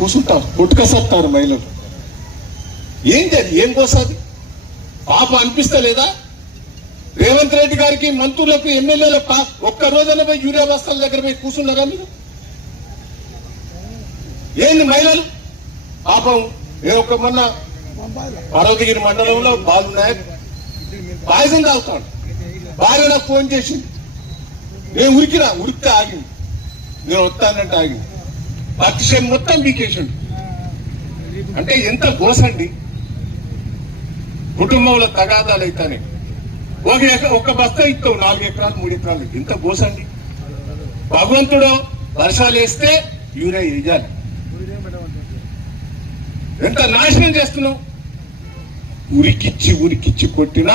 కూర్చుంటారు, కొట్టుకసత్తారు మహిళలు. ఏంటి అది? ఏం కోసాది? పాప అనిపిస్తలేదా? రేవంత్ రెడ్డి గారికి, మంత్రులకు, ఎమ్మెల్యేలకు ఒక్క రోజున పోయి యూరియా బస్తాల దగ్గర పోయి కూర్చున్నారా మీరు? ఏంది మహిళలు పాపం? ఒక మొన్న పర్వతగిరి మండలంలో బాలునాయక్ పాయసం తాగుతాడు. భార్య నాకు ఫోన్ చేసింది, నేను ఉరికితే ఆగింది, నేను వస్తానంటే ఆగింది. పక్షం మొత్తం బీకేసిండు. అంటే ఎంత గోసండి. కుటుంబంలో తగాదాలు అయితేనే ఒక బస్తా ఇస్తావు 4 ఎకరాలు 3 ఎకరాలు, ఎంత గోసండి. భగవంతుడు వర్షాలు వేస్తే యూరియా వేయాలి. ఎంత నాశనం చేస్తున్నావు. ఉరికిచ్చి కొట్టినా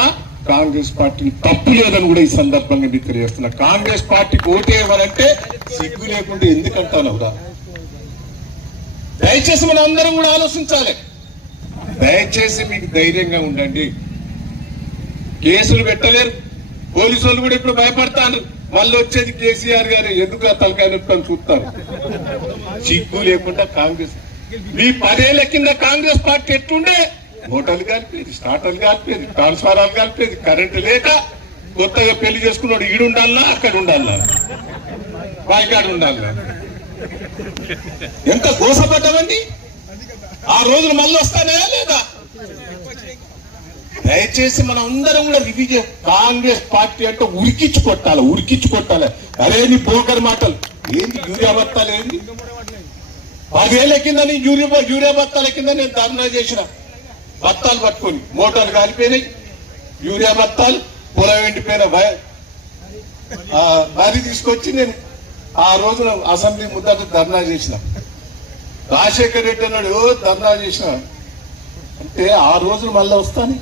కాంగ్రెస్ పార్టీని తప్పు లేదని కూడా ఈ సందర్భంగా మీకు తెలియజేస్తున్నా. కాంగ్రెస్ పార్టీకి ఓటేయమనంటే సిగ్గు లేకుండా ఎందుకంటానవురా? దయచేసి మనం అందరం కూడా ఆలోచించాలి. దయచేసి మీకు ధైర్యంగా ఉండండి. కేసులు పెట్టలేరు, పోలీసు వాళ్ళు కూడా ఇప్పుడు భయపడతారు. మళ్ళీ వచ్చేది కేసీఆర్ గారు, ఎందుకు తలకాయ నొప్పి చూస్తారు. సిగ్గు లేకుండా కాంగ్రెస్ మీ 10 ఏళ్ల కింద కాంగ్రెస్ పార్టీ ఎట్లుండే? హోటల్ కాల్పేది, స్టార్టర్లు కాల్పేది, ట్రాన్స్ఫారాలు కాల్పేది, కరెంటు లేక కొత్తగా పెళ్లి చేసుకున్నాడు ఈడుండాలన్నా అక్కడ ఉండాలన్నా బాయికాడు ఉండాలన్నా. ఎంత గోసపడ్డామండి. ఆ రోజులు మళ్ళీ వస్తానే లేదా? దయచేసి మనం అందరం కూడా రివ్యూ. కాంగ్రెస్ పార్టీ అంటే ఉరికిచ్చి కొట్టాలి. అరే నీ బోకర్ మాటలు ఏంది? యూరియా బత్తాలు ఏంది? 10 ఏళ్ల కింద యూరియా బత్తాల కింద నేను ధర్నా చేసిన. బత్తాలు పట్టుకొని మోటార్లు కాలిపోయినాయి, యూరియా బత్తాలు పొలం ఎండిపోయిన వరి తీసుకొచ్చి నేను ఆ రోజున అసెంబ్లీ ముందట ధర్నా చేసిన. రాజశేఖర్ రెడ్డి అన్నాడు ధర్నా చేసిన అంటే ఆ రోజులు మళ్ళీ వస్తాను.